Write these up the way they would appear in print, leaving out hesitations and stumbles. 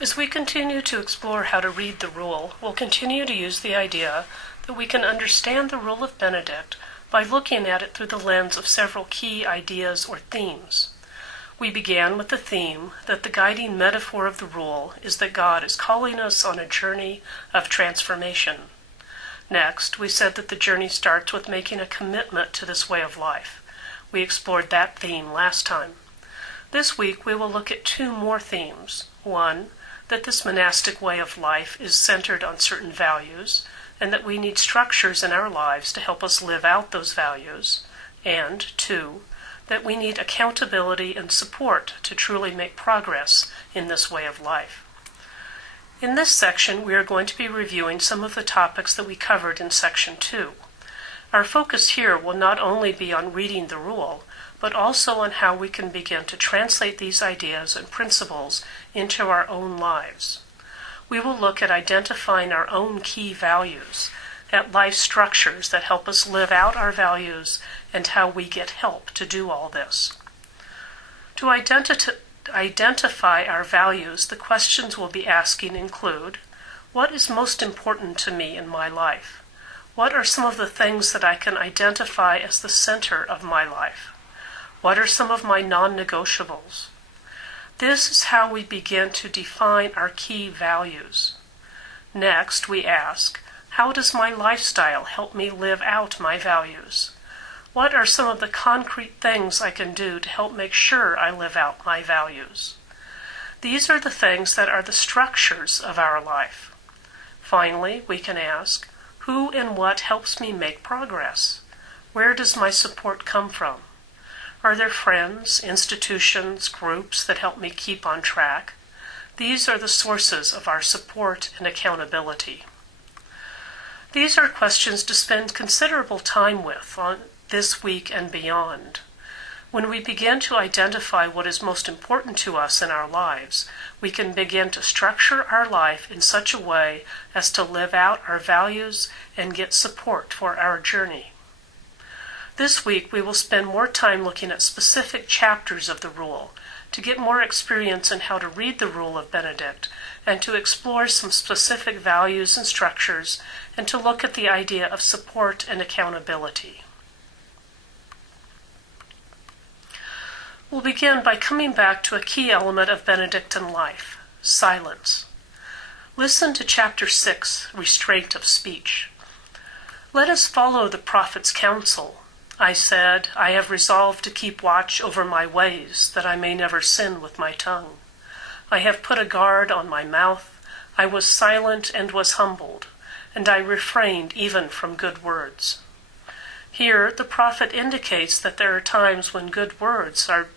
As we continue to explore how to read the rule, we'll continue to use the idea that we can understand the Rule of Benedict by looking at it through the lens of several key ideas or themes. We began with the theme that the guiding metaphor of the rule is that God is calling us on a journey of transformation. Next, we said that the journey starts with making a commitment to this way of life. We explored that theme last time. This week, we will look at two more themes. One, that this monastic way of life is centered on certain values, and that we need structures in our lives to help us live out those values. And two, that we need accountability and support to truly make progress in this way of life. In this section, we are going to be reviewing some of the topics that we covered in section 2. Our focus here will not only be on reading the rule, but also on how we can begin to translate these ideas and principles into our own lives. We will look at identifying our own key values, at life structures that help us live out our values, and how we get help to do all this. To identify our values, the questions we'll be asking include, what is most important to me in my life? What are some of the things that I can identify as the center of my life? What are some of my non-negotiables? This is how we begin to define our key values. Next, we ask, how does my lifestyle help me live out my values? What are some of the concrete things I can do to help make sure I live out my values? These are the things that are the structures of our life. Finally, we can ask, who and what helps me make progress? Where does my support come from? Are there friends, institutions, groups that help me keep on track? These are the sources of our support and accountability. These are questions to spend considerable time with on this week and beyond. When we begin to identify what is most important to us in our lives, we can begin to structure our life in such a way as to live out our values and get support for our journey. This week, we will spend more time looking at specific chapters of the rule to get more experience in how to read the Rule of Benedict and to explore some specific values and structures and to look at the idea of support and accountability. We'll begin by coming back to a key element of Benedictine life, silence. Listen to Chapter 6, Restraint of Speech. Let us follow the prophet's counsel. I said, I have resolved to keep watch over my ways, that I may never sin with my tongue. I have put a guard on my mouth. I was silent and was humbled, and I refrained even from good words. Here, the prophet indicates that there are times when good words are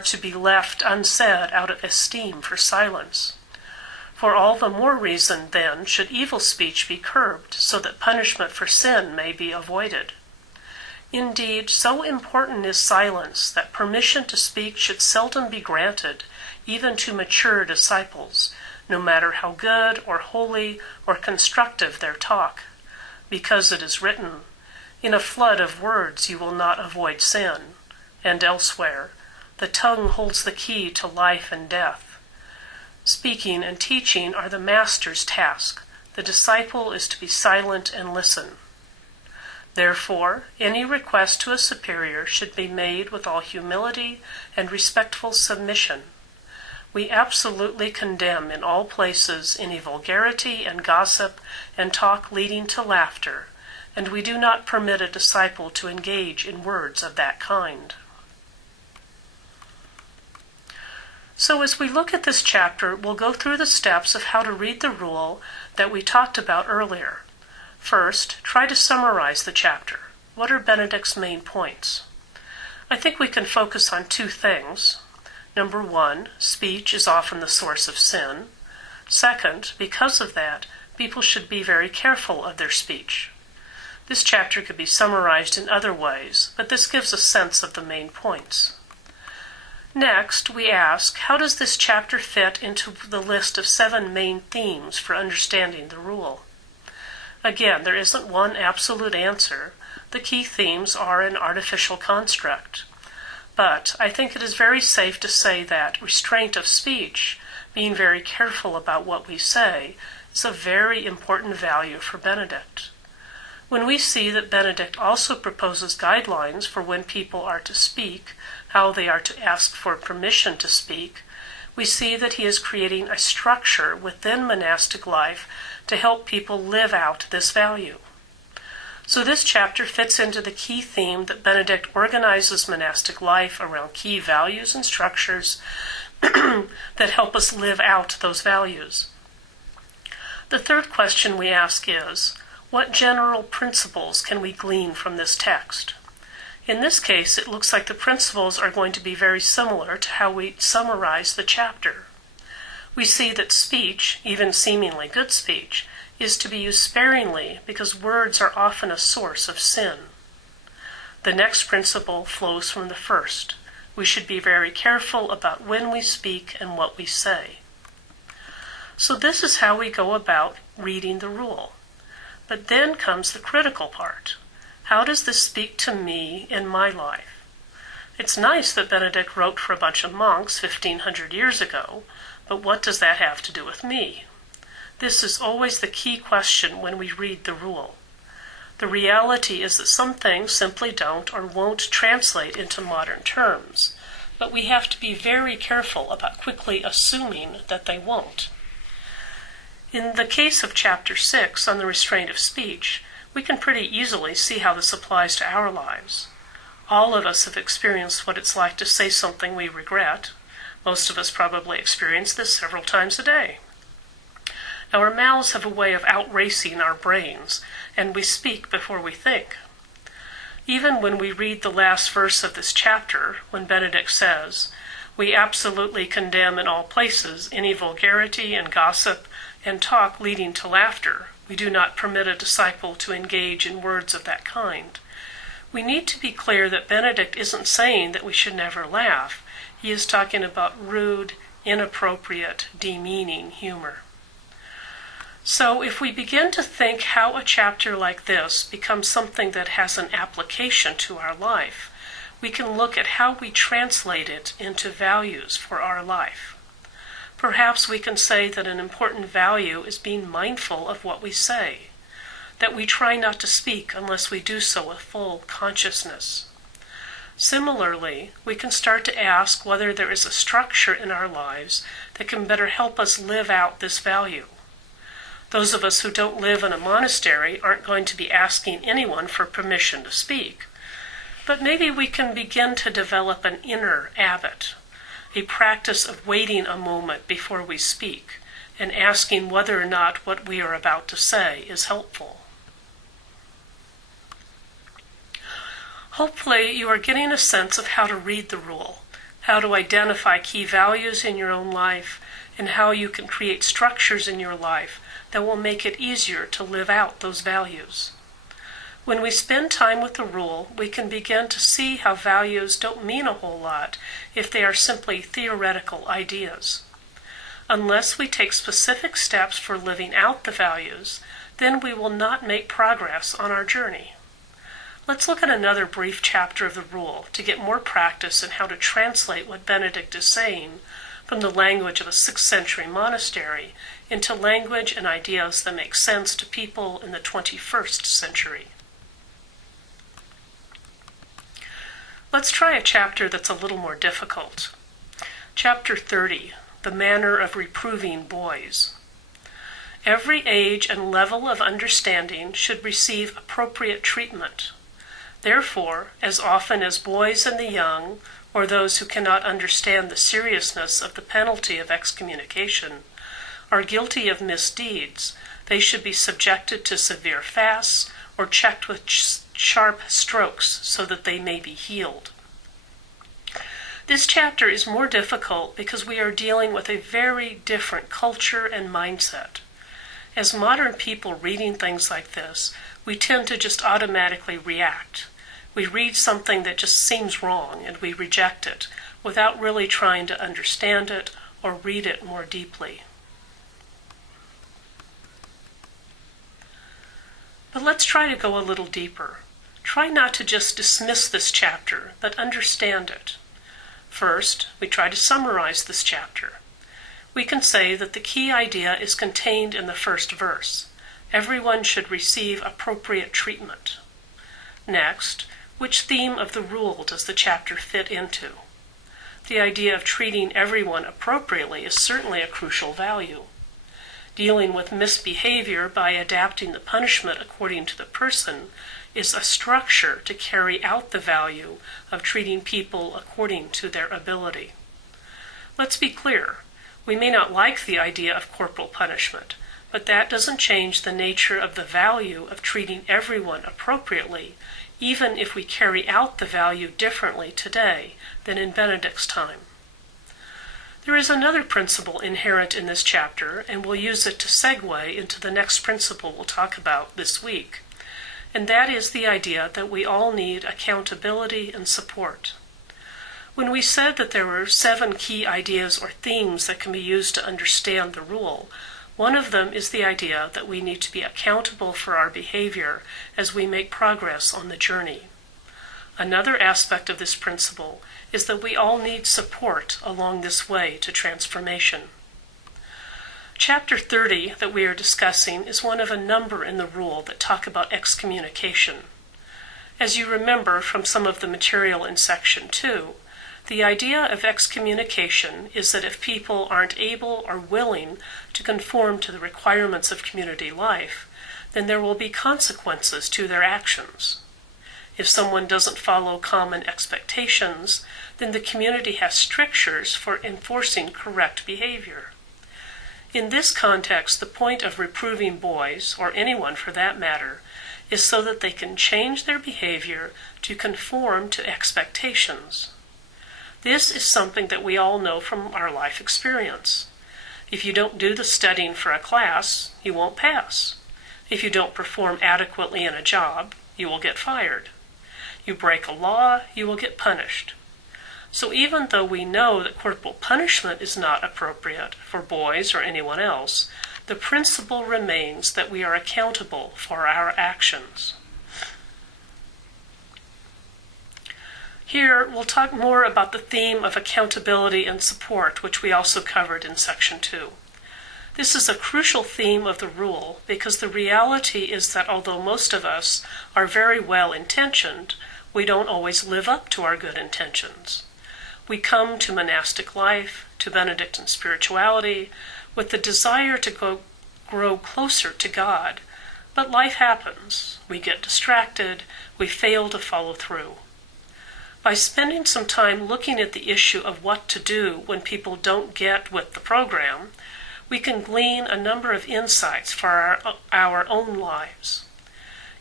to be left unsaid out of esteem for silence. For all the more reason, then, should evil speech be curbed, so that punishment for sin may be avoided. Indeed, so important is silence that permission to speak should seldom be granted, even to mature disciples, no matter how good or holy or constructive their talk. Because it is written, in a flood of words you will not avoid sin, and elsewhere, the tongue holds the key to life and death. Speaking and teaching are the master's task. The disciple is to be silent and listen. Therefore, any request to a superior should be made with all humility and respectful submission. We absolutely condemn in all places any vulgarity and gossip and talk leading to laughter, and we do not permit a disciple to engage in words of that kind. So as we look at this chapter, we'll go through the steps of how to read the rule that we talked about earlier. First, try to summarize the chapter. What are Benedict's main points? I think we can focus on two things. Number one, speech is often the source of sin. Second, because of that, people should be very careful of their speech. This chapter could be summarized in other ways, but this gives a sense of the main points. Next, we ask, how does this chapter fit into the list of 7 main themes for understanding the rule? Again, there isn't one absolute answer. The key themes are an artificial construct. But I think it is very safe to say that restraint of speech being very careful about what we say, is a very important value for Benedict. When we see that Benedict also proposes guidelines for when people are to speak, how they are to ask for permission to speak, we see that he is creating a structure within monastic life to help people live out this value. So this chapter fits into the key theme that Benedict organizes monastic life around key values and structures that help us live out those values. The third question we ask is, what general principles can we glean from this text? In this case, it looks like the principles are going to be very similar to how we summarize the chapter. We see that speech, even seemingly good speech, is to be used sparingly because words are often a source of sin. The next principle flows from the first. We should be very careful about when we speak and what we say. So this is how we go about reading the rule. But then comes the critical part. How does this speak to me in my life? It's nice that Benedict wrote for a bunch of monks 1,500 years ago, but what does that have to do with me? This is always the key question when we read the rule. The reality is that some things simply don't or won't translate into modern terms, but we have to be very careful about quickly assuming that they won't. In the case of Chapter 6 on the restraint of speech, we can pretty easily see how this applies to our lives. All of us have experienced what it's like to say something we regret. Most of us probably experience this several times a day. Our mouths have a way of outracing our brains, and we speak before we think. Even when we read the last verse of this chapter, when Benedict says, "We absolutely condemn in all places any vulgarity and gossip and talk leading to laughter. We do not permit a disciple to engage in words of that kind." We need to be clear that Benedict isn't saying that we should never laugh. He is talking about rude, inappropriate, demeaning humor. So if we begin to think how a chapter like this becomes something that has an application to our life, we can look at how we translate it into values for our life. Perhaps we can say that an important value is being mindful of what we say, that we try not to speak unless we do so with full consciousness. Similarly, we can start to ask whether there is a structure in our lives that can better help us live out this value. Those of us who don't live in a monastery aren't going to be asking anyone for permission to speak, but maybe we can begin to develop an inner abbot, a practice of waiting a moment before we speak and asking whether or not what we are about to say is helpful. Hopefully you are getting a sense of how to read the rule, how to identify key values in your own life, and how you can create structures in your life that will make it easier to live out those values. When we spend time with the rule, we can begin to see how values don't mean a whole lot if they are simply theoretical ideas. Unless we take specific steps for living out the values, then we will not make progress on our journey. Let's look at another brief chapter of the rule to get more practice in how to translate what Benedict is saying from the language of a 6th century monastery into language and ideas that make sense to people in the 21st century. Let's try a chapter that's a little more difficult. Chapter 30, The Manner of Reproving Boys. Every age and level of understanding should receive appropriate treatment. Therefore, as often as boys and the young, or those who cannot understand the seriousness of the penalty of excommunication, are guilty of misdeeds, they should be subjected to severe fasts or checked with sharp strokes so that they may be healed. This chapter is more difficult because we are dealing with a very different culture and mindset. As modern people reading things like this, we tend to just automatically react. We read something that just seems wrong and we reject it without really trying to understand it or read it more deeply. But let's try to go a little deeper. Try not to just dismiss this chapter, but understand it. First, we try to summarize this chapter. we can say that the key idea is contained in the first verse. Everyone should receive appropriate treatment. Next, which theme of the rule does the chapter fit into? The idea of treating everyone appropriately is certainly a crucial value. Dealing with misbehavior by adapting the punishment according to the person is a structure to carry out the value of treating people according to their ability. Let's be clear. We may not like the idea of corporal punishment, but that doesn't change the nature of the value of treating everyone appropriately, even if we carry out the value differently today than in Benedict's time. There is another principle inherent in this chapter, and we'll use it to segue into the next principle we'll talk about this week, and that is the idea that we all need accountability and support. When we said that there were 7 key ideas or themes that can be used to understand the rule, one of them is the idea that we need to be accountable for our behavior as we make progress on the journey. Another aspect of this principle is that we all need support along this way to transformation. Chapter 30 that we are discussing is one of a number in the rule that talk about excommunication. As you remember from some of the material in section 2, the idea of excommunication is that if people aren't able or willing to conform to the requirements of community life, then there will be consequences to their actions. If someone doesn't follow common expectations, then the community has strictures for enforcing correct behavior. In this context, the point of reproving boys, or anyone for that matter, is so that they can change their behavior to conform to expectations. This is something that we all know from our life experience. If you don't do the studying for a class, you won't pass. If you don't perform adequately in a job, you will get fired. You break a law, you will get punished. So even though we know that corporal punishment is not appropriate for boys or anyone else, the principle remains that we are accountable for our actions. Here, we'll talk more about the theme of accountability and support, which we also covered in section 2. This is a crucial theme of the rule because the reality is that although most of us are very well intentioned, we don't always live up to our good intentions. We come to monastic life, to Benedictine spirituality, with the desire to grow closer to God, but life happens. We get distracted, we fail to follow through. By spending some time looking at the issue of what to do when people don't get with the program, we can glean a number of insights for our own lives.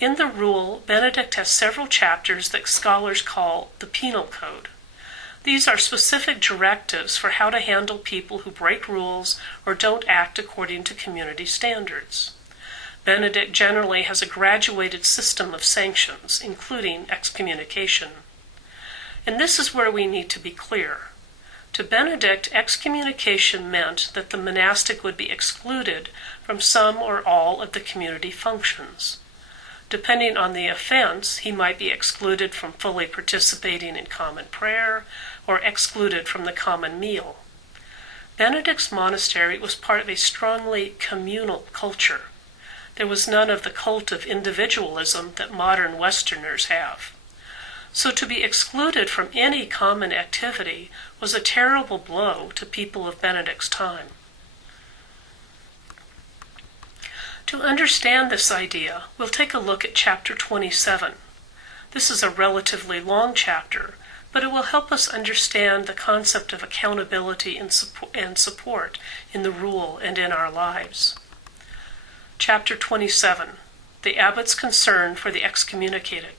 In the rule, Benedict has several chapters that scholars call the penal code. These are specific directives for how to handle people who break rules or don't act according to community standards. Benedict generally has a graduated system of sanctions, including excommunication. And this is where we need to be clear. To Benedict, excommunication meant that the monastic would be excluded from some or all of the community functions. Depending on the offense, he might be excluded from fully participating in common prayer or excluded from the common meal. Benedict's monastery was part of a strongly communal culture. There was none of the cult of individualism that modern Westerners have. So to be excluded from any common activity was a terrible blow to people of Benedict's time. To understand this idea, we'll take a look at chapter 27. This is a relatively long chapter, but it will help us understand the concept of accountability and support in the rule and in our lives. Chapter 27, the abbot's concern for the excommunicated.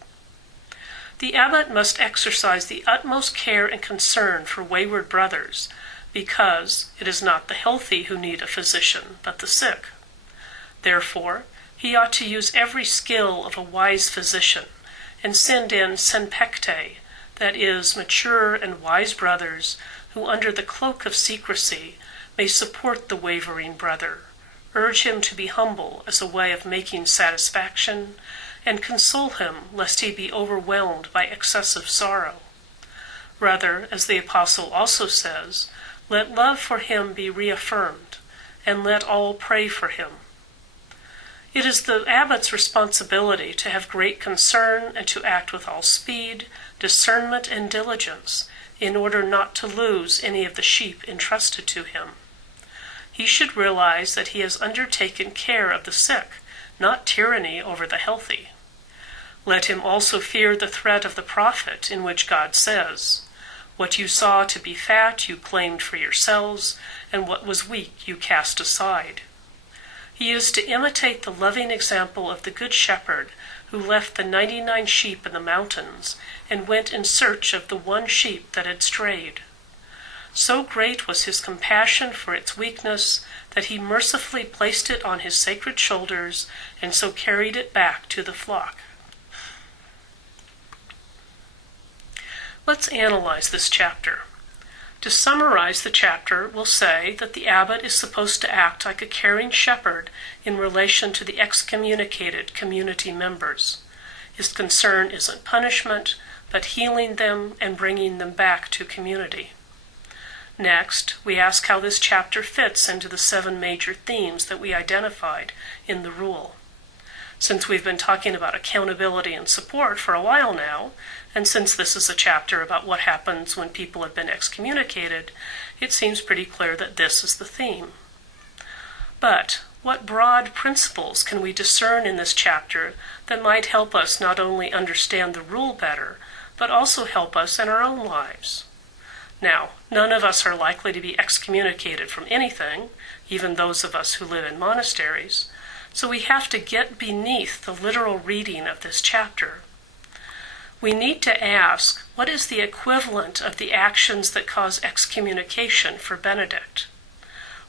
The abbot must exercise the utmost care and concern for wayward brothers, because it is not the healthy who need a physician, but the sick. Therefore, he ought to use every skill of a wise physician, and send in senpectae, that is, mature and wise brothers, who under the cloak of secrecy may support the wavering brother, urge him to be humble as a way of making satisfaction, and console him lest he be overwhelmed by excessive sorrow. Rather, as the apostle also says, Let love for him be reaffirmed, and let all pray for him. It is the abbot's responsibility to have great concern and to act with all speed, discernment, and diligence in order not to lose any of the sheep entrusted to him. He should realize that he has undertaken care of the sick, not tyranny over the healthy. Let him also fear the threat of the prophet, in which God says, "What you saw to be fat you claimed for yourselves, and what was weak you cast aside." He is to imitate the loving example of the Good Shepherd, who left the 99 sheep in the mountains and went in search of the one sheep that had strayed. So great was his compassion for its weakness that he mercifully placed it on his sacred shoulders and so carried it back to the flock. Let's analyze this chapter. To summarize the chapter, we'll say that the abbot is supposed to act like a caring shepherd in relation to the excommunicated community members. His concern isn't punishment, but healing them and bringing them back to community. Next, we ask how this chapter fits into the 7 major themes that we identified in the rule. Since we've been talking about accountability and support for a while now, and since this is a chapter about what happens when people have been excommunicated, it seems pretty clear that this is the theme. But what broad principles can we discern in this chapter that might help us not only understand the rule better, but also help us in our own lives? Now, none of us are likely to be excommunicated from anything, even those of us who live in monasteries, so we have to get beneath the literal reading of this chapter. We need to ask, what is the equivalent of the actions that cause excommunication for Benedict?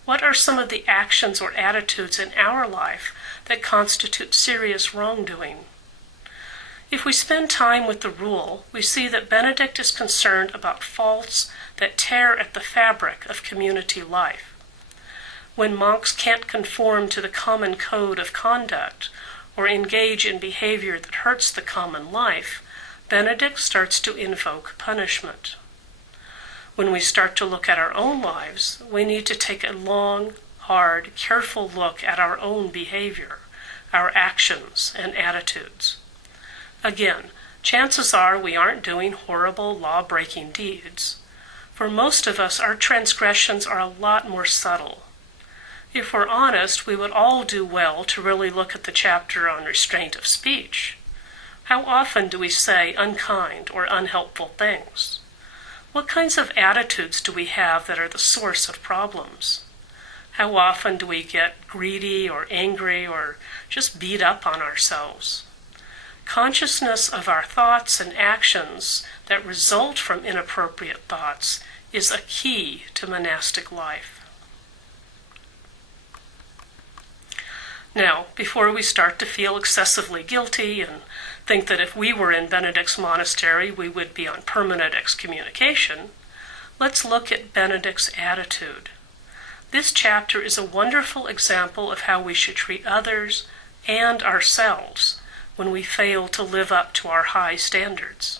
What are some of the actions or attitudes in our life that constitute serious wrongdoing? If we spend time with the rule, we see that Benedict is concerned about faults that tear at the fabric of community life. When monks can't conform to the common code of conduct or engage in behavior that hurts the common life, Benedict starts to invoke punishment. When we start to look at our own lives, we need to take a long, hard, careful look at our own behavior, our actions and attitudes. Again, chances are we aren't doing horrible law-breaking deeds. For most of us, our transgressions are a lot more subtle. If we're honest, we would all do well to really look at the chapter on restraint of speech. How often do we say unkind or unhelpful things? What kinds of attitudes do we have that are the source of problems? How often do we get greedy or angry or just beat up on ourselves? Consciousness of our thoughts and actions that result from inappropriate thoughts is a key to monastic life. Now, before we start to feel excessively guilty and think that if we were in Benedict's monastery we would be on permanent excommunication, let's look at Benedict's attitude. This chapter is a wonderful example of how we should treat others and ourselves when we fail to live up to our high standards.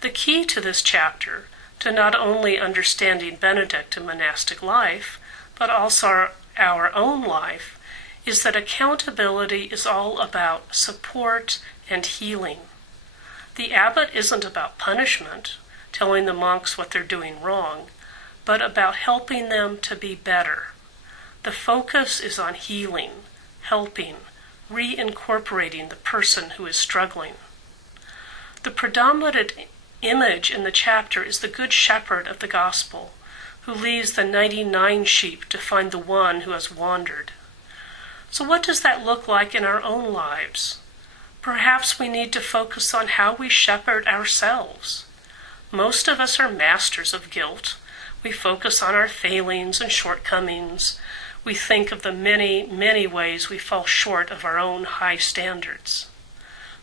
The key to this chapter, to not only understanding Benedict and monastic life, but also our own life, is that accountability is all about support and healing. The abbot isn't about punishment, telling the monks what they're doing wrong, but about helping them to be better. The focus is on healing, helping, reincorporating the person who is struggling. The predominant image in the chapter is the Good Shepherd of the Gospel, who leaves the 99 sheep to find the one who has wandered. So what does that look like in our own lives? Perhaps we need to focus on how we shepherd ourselves. Most of us are masters of guilt. We focus on our failings and shortcomings. We think of the many, many ways we fall short of our own high standards.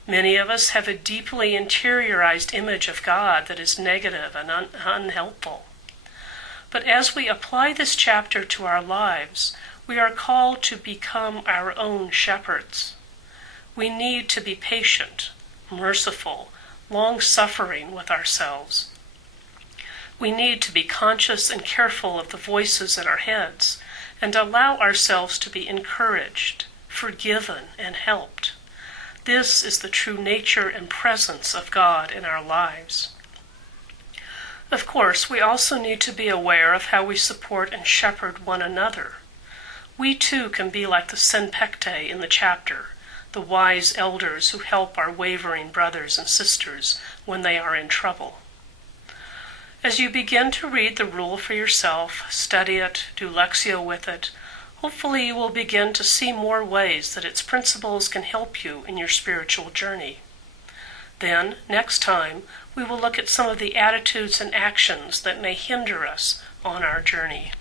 Many of us have a deeply interiorized image of God that is negative and unhelpful. But as we apply this chapter to our lives, we are called to become our own shepherds. We need to be patient, merciful, long-suffering with ourselves. We need to be conscious and careful of the voices in our heads and allow ourselves to be encouraged, forgiven, and helped. This is the true nature and presence of God in our lives. Of course, we also need to be aware of how we support and shepherd one another. We too can be like the Senpekte in the chapter, the wise elders who help our wavering brothers and sisters when they are in trouble. As you begin to read the rule for yourself, study it, do Lectio with it, hopefully you will begin to see more ways that its principles can help you in your spiritual journey. Then, next time, we will look at some of the attitudes and actions that may hinder us on our journey.